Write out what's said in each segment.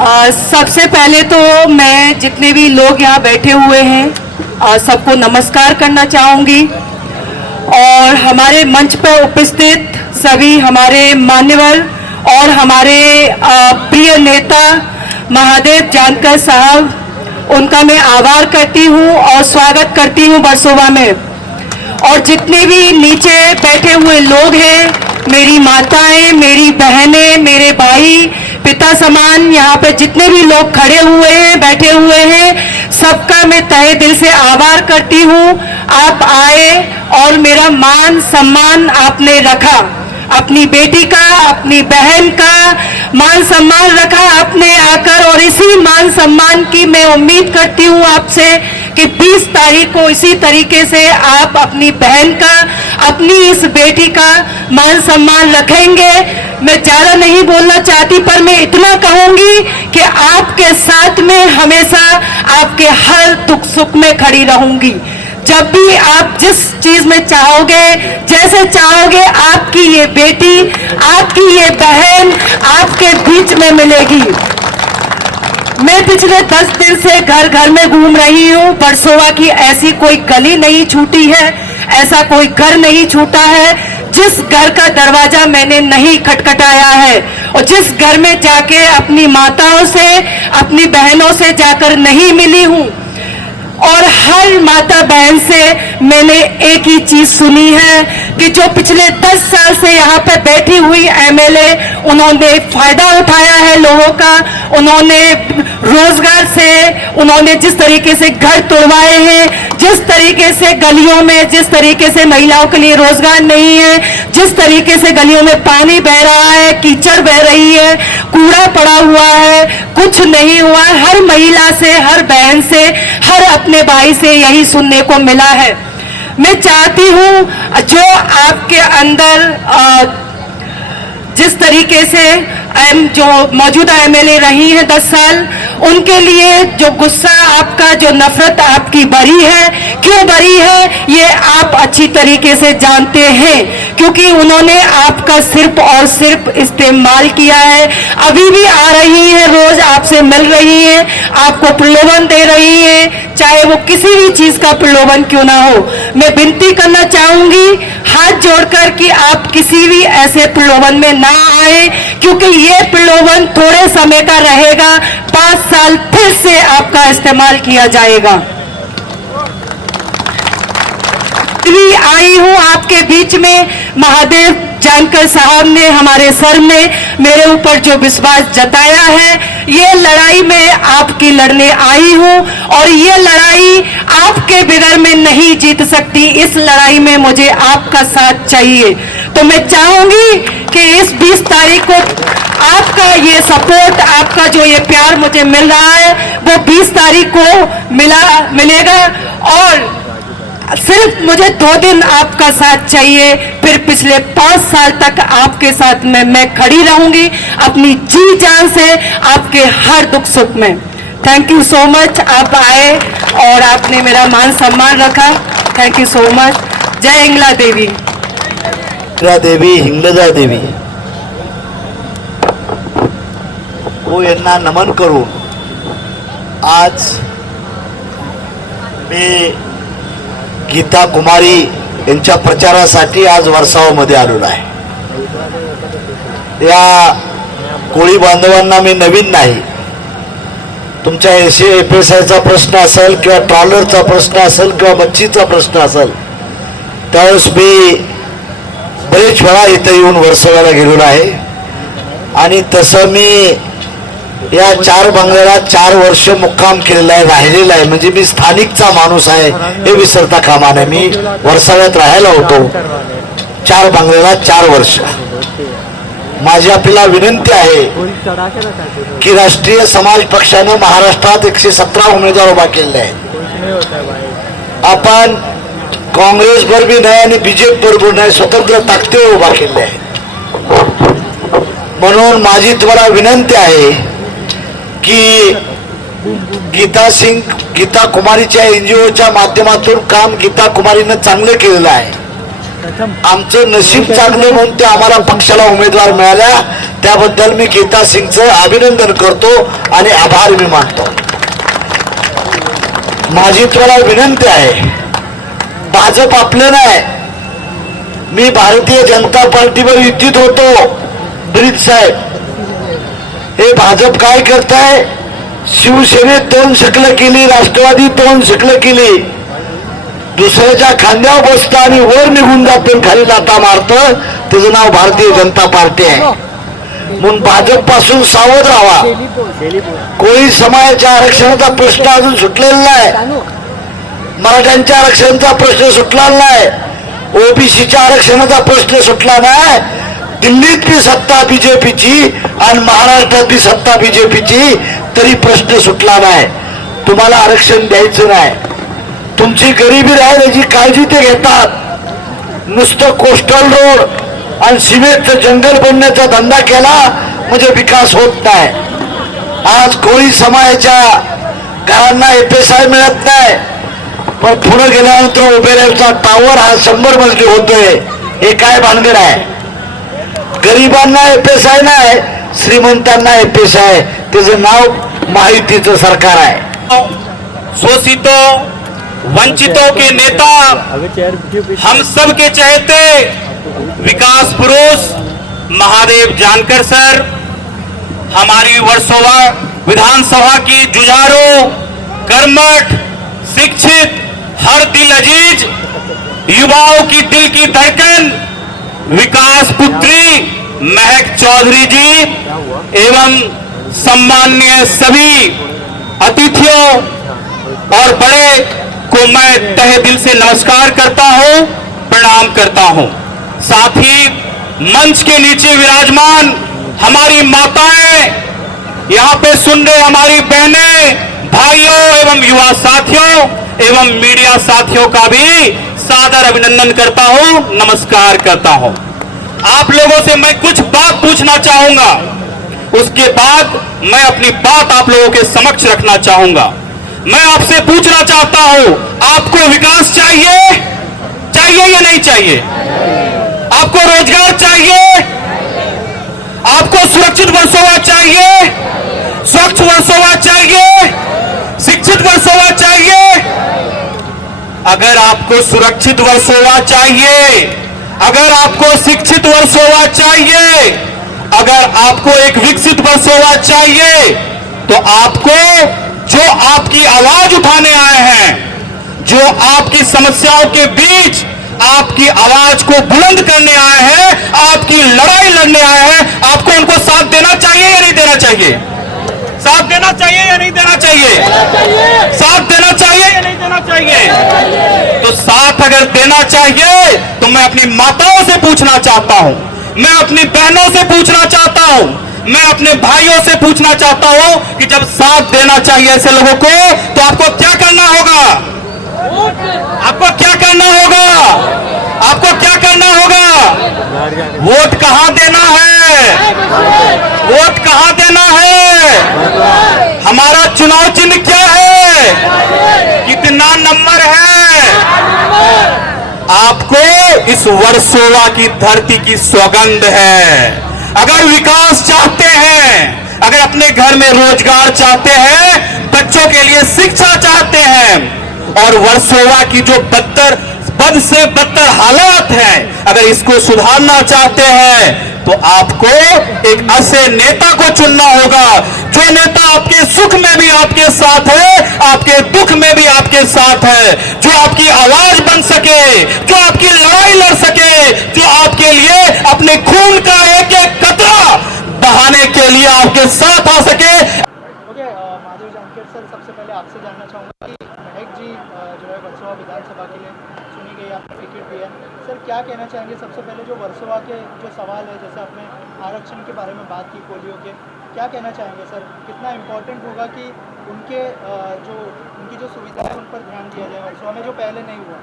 सबसे पहले तो मैं जितने भी लोग यहाँ बैठे हुए हैं सबको नमस्कार करना चाहूँगी और हमारे मंच पर उपस्थित सभी हमारे मान्यवर और हमारे प्रिय नेता महादेव जानकर साहब, उनका मैं आभार करती हूँ और स्वागत करती हूँ वर्सोवा में। और जितने भी नीचे बैठे हुए लोग हैं, मेरी माताएं, मेरी बहनें, मेरे भाई, पिता समान यहाँ पे जितने भी लोग खड़े हुए हैं, बैठे हुए हैं, सबका मैं तहे दिल से आभार करती हूँ। आप आए और मेरा मान सम्मान आपने रखा, अपनी बेटी का, अपनी बहन का मान सम्मान रखा आपने आकर, और इसी मान सम्मान की मैं उम्मीद करती हूँ आपसे कि 20 तारीख को इसी तरीके से आप अपनी बहन का, अपनी इस बेटी का मान सम्मान रखेंगे। मैं ज़्यादा नहीं बोलना चाहती, पर मैं इतना कहूँगी कि आपके साथ में हमेशा आपके हर दुख सुख में खड़ी रहूँगी। जब भी आप जिस चीज में चाहोगे, जैसे चाहोगे, आपकी ये बेटी, आपकी ये बहन आपके बीच में मिलेगी। मैं पिछले 10 दिन से घर घर में घूम रही हूँ। वर्सोवा की ऐसी कोई गली नहीं छूटी है, ऐसा कोई घर नहीं छूटा है जिस घर का दरवाजा मैंने नहीं खटखटाया है, और जिस घर में जाके अपनी माताओं से, अपनी बहनों से जाकर नहीं मिली हूँ। और हर माता बहन से मैंने एक ही चीज सुनी है कि जो पिछले 10 साल से यहाँ पे बैठी हुई एमएलए, उन्होंने फायदा उठाया है लोगों का, उन्होंने रोजगार से, उन्होंने जिस तरीके से घर तोड़वाए हैं, जिस तरीके से गलियों में, जिस तरीके से महिलाओं के लिए रोजगार नहीं है, जिस तरीके से गलियों में पानी बह रहा है, कीचड़ बह रही है, कूड़ा पड़ा हुआ है, कुछ नहीं हुआ। हर महिला से, हर बहन से, हर अपने भाई से यही सुनने को मिला है। मैं चाहती हूँ जो आपके अंदर जिस तरीके से जो मौजूदा एमएलए रही हैं 10 साल, उनके लिए जो गुस्सा आपका, जो नफरत आपकी बढ़ी है, क्यों बढ़ी है ये आप अच्छी तरीके से जानते हैं, क्योंकि उन्होंने आपका सिर्फ और सिर्फ इस्तेमाल किया है। अभी भी आ रही हैं, रोज आपसे मिल रही हैं, आपको प्रलोभन दे रही हैं, चाहे वो किसी भी चीज का प्रलोभन क्यों ना हो। मैं विनती करना चाहूंगी हाथ जोड़कर कि आप किसी भी ऐसे प्रलोभन में ना आए, क्योंकि ये प्रलोभन थोड़े समय का रहेगा, 5 साल फिर से आपका इस्तेमाल किया जाएगा। आई हूं आपके बीच में, महादेव जानकर साहब ने हमारे सर में मेरे ऊपर जो विश्वास जताया है, ये लड़ाई मैं आपकी लड़ने आई हूं, और ये लड़ाई आपके बिगड़ में नहीं जीत सकती। इस लड़ाई में मुझे आपका साथ चाहिए। तो मैं चाहूंगी कि इस 20 तारीख को आपका ये सपोर्ट, आपका जो ये प्यार मुझे मिल रहा है, वो 20 तारीख को मिलेगा। और सिर्फ मुझे 2 दिन आपका साथ चाहिए, फिर पिछले 5 साल तक आपके साथ में मैं खड़ी रहूंगी, अपनी जी जान से, आपके हर दुख सुख में। थैंक यू सो मच, आप आए और आपने मेरा मान सम्मान रखा। Thank you so much. जय हिंगला देवी। देवी, हिंगलजा देवी वो यांना नमन करून आज मी गीता कुमारी यांच्या प्रचारासाठी आज वर्सावामध्ये आलेलो आहे। या कोळी बांधवांना मी नवीन नाही, तुमच्या FSIचा प्रश्न असेल किंवा ट्रॉलरचा प्रश्न असेल किंवा मच्छीचा प्रश्न असेल, त्यावेळेस मी बरेच वेळा इथं येऊन वर्सोव्याला गेलेलो आहे। आणि तसं मी या 4 बंगल्याला 4 वर्ष मुक्काम केलेला आहे, राहिलेला आहे, म्हणजे मी स्थानिकचा माणूस आहे हे विसरता कामा नये। मी वर्सोव्यात राहायला होतो 4 बंगल्याला 4 वर्ष। माझी आपल्याला विनंती आहे की राष्ट्रीय समाज पक्षाने महाराष्ट्रात 117 उमेदवार उभा केलेले आहेत। आपण काँग्रेस बरोबर नाही आणि BJP बरोबर नाही, स्वतंत्र ताकदीवर उभा केलेले आहे। म्हणून माझी तुम्हाला विनंती आहे की गीता कुमारीच्या NGOच्या माध्यमातून काम गीता कुमारीनं चांगलं केलेलं आहे। आमचं नशीब चांगलं म्हणून ते आम्हाला पक्षाला उमेदवार मिळाल्या, त्याबद्दल मी गीता सिंगचं अभिनंदन करतो आणि आभार मी मानतो. माझी तुम्हाला विनंती आहे, भाजप आपलं नाही. मी भारतीय जनता पार्टीवर युतीत होतो. ब्रीद साहेब, हे भाजप काय करताय? शिवसेनेत 2 शकलं केली, राष्ट्रवादी 2 शकलं केली. दुसऱ्याच्या खांद्यावर बसतं आणि वर निघून जातं, खाली लाथा मारतं. त्याचं नाव भारतीय जनता पार्टी आहे. म्हणून भाजप पासून सावध राहा. कोळी समाजाच्या आरक्षणाचा प्रश्न अजून सुटलेला नाही. मराठ्यांच्या आरक्षणाचा प्रश्न सुटला नाही. ओबीसीच्या आरक्षणाचा प्रश्न सुटला नाही. दिल्लीत बी सत्ता बीजेपीची आणि महाराष्ट्रात बी सत्ता बीजेपीची, तरी प्रश्न सुटला नाही. तुम्हाला आरक्षण द्यायचं नाही. तुमची गरिबी राहील याची काळजी ते घेतात. नुसतं कोस्टल रोड आणि सिमेंटचं जंगल बनण्याचा धंदा केला म्हणजे विकास होत नाही. आज कोळी समाजाच्या घरांना FSI मिळत नाही, पण पुढे गेल्यानंतर उभेऱ्याचा टावर हा 100 मजली होतोय. हे काय भानगड आहे? गरिबांना FSI नाही, श्रीमंतांना FSI. त्याचं नाव माहितीचं सरकार आहे. शोषितों वंचितों के नेता, हम सब के चहेते विकास पुरुष महादेव जानकर सर, हमारी वर्सोवा विधानसभा की जुझारू, कर्मठ, शिक्षित, हर दिल अजीज, युवाओं की दिल की धड़कन, विकास पुत्री महक चौधरी जी एवं सम्माननीय सभी अतिथियों और बड़े को मैं तहे दिल से नमस्कार करता हूं, प्रणाम करता हूं. साथ ही मंच के नीचे विराजमान हमारी माताएं, यहां पे सुन रहे हमारी बहनें, भाइयों एवं युवा साथियों एवं मीडिया साथियों का भी सादर अभिनंदन करता हूं, नमस्कार करता हूं. आप लोगों से मैं कुछ बात पूछना चाहूंगा, उसके बाद मैं अपनी बात आप लोगों के समक्ष रखना चाहूंगा. मैं आपसे पूछना चाहता हूं, आपको विकास चाहिए? चाहिए या नहीं चाहिए? आपको रोजगार चाहिए? आपको सुरक्षित वर्सोवा चाहिए? स्वच्छ वर्सोवा चाहिए? शिक्षित वर्सोवा चाहिए? अगर आपको सुरक्षित वर्सोवा चाहिए, अगर आपको शिक्षित वर्सोवा चाहिए, अगर आपको एक विकसित वर्सोवा चाहिए, तो आपको जो आपकी आवाज उठाने आए हैं, जो आपकी समस्याओं के बीच आपकी आवाज को बुलंद करने आए हैं, आपकी लड़ाई लड़ने आए हैं, आपको उनको साथ देना चाहिए या नहीं देना चाहिए? साथ देना चाहिए या नहीं देना चाहिए? साथ देना चाहिए या नहीं देना चाहिए? तो साथ अगर देना चाहिए तो मैं अपनी माताओं से पूछना चाहता हूं, मैं अपनी बहनों से पूछना चाहता हूं, मैं अपने भाइयों से पूछना चाहता हूं कि जब साथ देना चाहिए ऐसे लोगों को, तो आपको क्या करना होगा? आपको क्या करना होगा? आपको क्या करना होगा? वोट कहां देना है? वोट कहां देना है? हमारा चुनाव चिन्ह क्या है? कितना नंबर है? आपको इस वर्सोवा की धरती की सौगंध है. अगर विकास चाहते हैं, अगर अपने घर में रोजगार चाहते हैं, बच्चों के लिए शिक्षा चाहते हैं, और वर्सोवा की जो बद से बदतर हालात हैं, अगर इसको सुधारना चाहते हैं, तो आपको एक ऐसे नेता को चुनना होगा, जो नेता आपके सुख में भी आपके साथ है, आपके दुख में भी आपके साथ है, जो आपकी आवाज बन सके, जो आपकी लड़ाई लड़ सके, जो आपके लिए अपने खून का एक एक कतरा बहाने के लिए आपके साथ आ सके. महादेव जानकर सर, सबसे पहले आपसे जानना चाहूँगा कि महक जी जो है वर्सोवा विधानसभा के लिए चुनी गई, आपको टिकट भी है. सर क्या कहना चाहेंगे सबसे पहले जो वर्सोवा के जो सवाल है, जैसे आपने आरक्षण के बारे में बात की कोलियों के, क्या कहना चाहेंगे सर? कितना इम्पोर्टेंट होगा कि उनके उनकी जो सुविधा है उन पर ध्यान दिया जाए वर्सोवा में, जो पहले नहीं हुआ?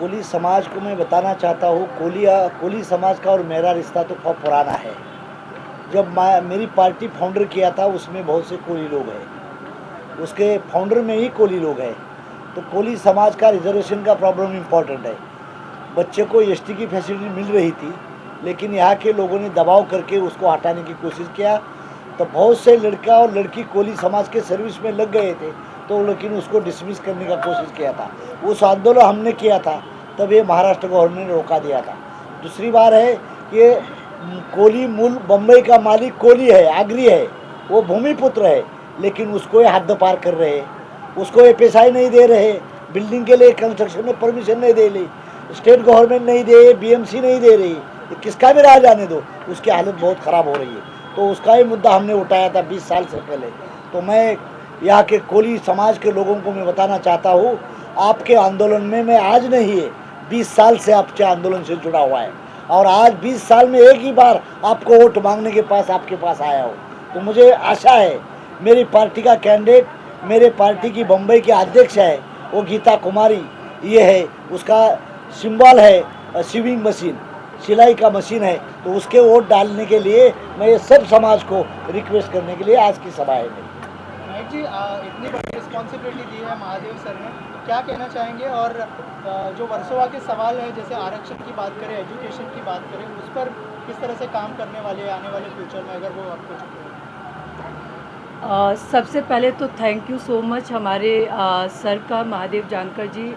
कोली समाज को मैं बताना चाहता हूँ, कोली समाज का और मेरा रिश्ता तो बहुत पुराना है. जब मेरी पार्टी फाउंडर किया था, उसमें बहुत से कोली लोग हैं, उसके फाउंडर में ही कोली लोग हैं. तो कोली समाज का रिजर्वेशन का प्रॉब्लम इम्पॉर्टेंट है. बच्चे को एसटी की फैसिलिटी मिल रही थी, लेकिन यहाँ के लोगों ने दबाव करके उसको हटाने की कोशिश किया। तो बहुत से लड़का और लड़की कोली समाज के सर्विस में लग गए थे, तो लेकिन उसको डिसमिस करने का कोशिश किया था। उस आंदोलन हमने किया था, तब ये महाराष्ट्र गवर्नमेंट ने रोका दिया था। दूसरी बार है कि कोली मूल बम्बई का मालिक कोली है, आगरी है, वो भूमिपुत्र है, लेकिन उसको ये हद पार कर रहे हैं, उसको ये पैसा नहीं दे रहे, बिल्डिंग के लिए कंस्ट्रक्शन में परमिशन नहीं दे रही, स्टेट गवर्नमेंट नहीं दे, बीएमसी नहीं दे रही, किसका भी राह जाने दो, उसकी हालत बहुत ख़राब हो रही है। तो उसका ही मुद्दा हमने उठाया था 20 साल से पहले। तो मैं यहाँ के कोली समाज के लोगों को मैं बताना चाहता हूँ, आपके आंदोलन में मैं आज नहीं है, 20 साल से आपके आंदोलन से जुड़ा हुआ है, और आज 20 साल में एक ही बार आपको वोट मांगने के पास आपके पास आया हो। तो मुझे आशा है, मेरी पार्टी का कैंडिडेट, मेरे पार्टी की बम्बई के अध्यक्ष है, वो गीता कुमारी ये है, उसका सिंबल है सिविंग मशीन, सिलाई का मशीन है। तो उसके वोट डालने के लिए मैं ये सब समाज को रिक्वेस्ट करने के लिए आज की सभा है मेरी। नायक जी, इतनी बड़ी रिस्पॉन्सिबिलिटी दी है महादेव सर ने, क्या कहना चाहेंगे? और जो वर्सोवा के सवाल है, जैसे आरक्षण की बात करें, एजुकेशन की बात करें, उस पर किस तरह से काम करने वाले हैं आने वाले फ्यूचर में, अगर वो आपको चुके? सबसे पहले तो थैंक यू सो मच हमारे सर का, महादेव जानकर जी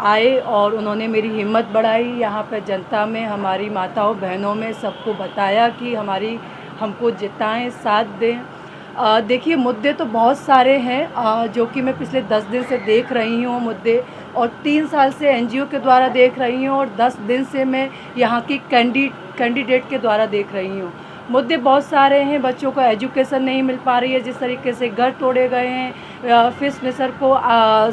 आए और उन्होंने मेरी हिम्मत बढ़ाई। यहाँ पर जनता में, हमारी माताओं बहनों में सबको बताया कि हमको जिताएं, साथ दें। देखिए, मुद्दे तो बहुत सारे हैं जो कि मैं पिछले 10 दिन से देख रही हूँ मुद्दे, और 3 साल से एनजीओ के द्वारा देख रही हूँ, और 10 दिन से मैं यहाँ की कैंडिडेट के द्वारा देख रही हूँ। मुद्दे बहुत सारे हैं। बच्चों को एजुकेशन नहीं मिल पा रही है, जिस तरीके से घर तोड़े गए हैं, फिश मिसर को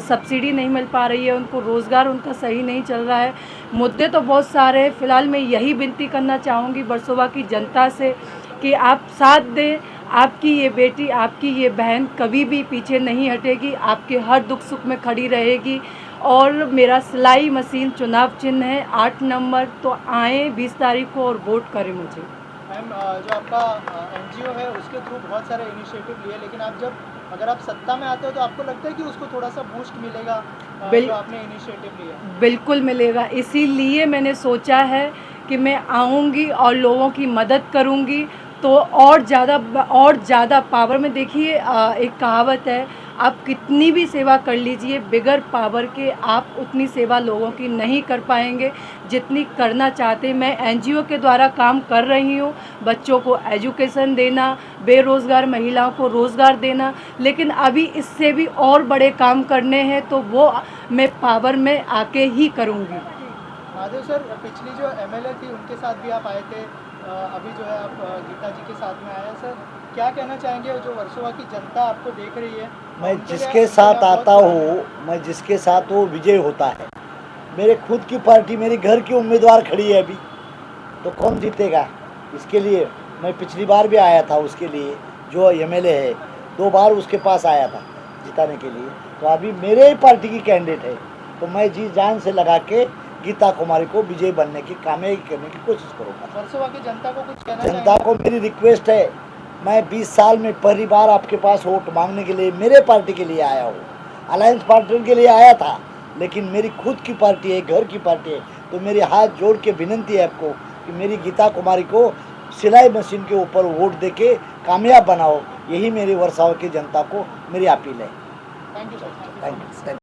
सब्सिडी नहीं मिल पा रही है, उनको रोज़गार उनका सही नहीं चल रहा है। मुद्दे तो बहुत सारे हैं। फ़िलहाल मैं यही विनती करना चाहूँगी वर्सोवा की जनता से कि आप साथ दें। आपकी ये बेटी, आपकी ये बहन कभी भी पीछे नहीं हटेगी, आपके हर दुख सुख में खड़ी रहेगी। और मेरा सिलाई मशीन चुनाव चिन्ह है 8 नंबर, तो आएँ 20 तारीख को और वोट करें मुझे। मैम, जो आपका एनजीओ है उसके थ्रू बहुत सारे इनिशिएटिव लिए, लेकिन अगर आप सत्ता में आते हो तो आपको लगता है कि उसको थोड़ा सा बूस्ट मिलेगा जो आपने इनिशिएटिव लिया? बिल्कुल मिलेगा। इसीलिए मैंने सोचा है कि मैं आऊँगी और लोगों की मदद करूँगी, तो और ज़्यादा पावर में। देखिए, एक कहावत है, आप कितनी भी सेवा कर लीजिए, बिगर पावर के आप उतनी सेवा लोगों की नहीं कर पाएंगे जितनी करना चाहते। मैं एनजीओ के द्वारा काम कर रही हूँ, बच्चों को एजुकेशन देना, बेरोज़गार महिलाओं को रोज़गार देना, लेकिन अभी इससे भी और बड़े काम करने हैं, तो वो मैं पावर में आके ही करूँगी। महादेव सर, पिछली जो एमएलए थी उनके साथ भी आप आए थे, अभी जो है आप गीता जी के साथ में आए हैं। सर, क्या कहना चाहेंगे? जो वर्सोवा की जनता आपको देख रही है, मैं जिसके साथ आता हूँ, मैं जिसके साथ वो विजय होता है। मेरे खुद की पार्टी, मेरी घर की उम्मीदवार खड़ी है अभी, तो कौन जीतेगा? इसके लिए मैं पिछली बार भी आया था, उसके लिए जो एमएलए है 2 बार उसके पास आया था जिताने के लिए। तो अभी मेरे ही पार्टी की कैंडिडेट है, तो मैं जी जान से लगा के गीता कुमारी को विजय बनने की, कामयाबी करने की कोशिश करूँगा। वर्सोवा की जनता को कुछ कहना जनता को मेरी रिक्वेस्ट है, मैं 20 साल में पहली बार आपके पास वोट मांगने के लिए मेरे पार्टी के लिए आया हूँ। अलायंस पार्टी के लिए आया था, लेकिन मेरी खुद की पार्टी है, घर की पार्टी है, तो मेरे हाथ जोड़ के विनती है आपको कि मेरी गीता कुमारी को सिलाई मशीन के ऊपर वोट देके कामयाब बनाओ। यही मेरी वर्सोवा की जनता को मेरी अपील है। Thank you sir. Thank you.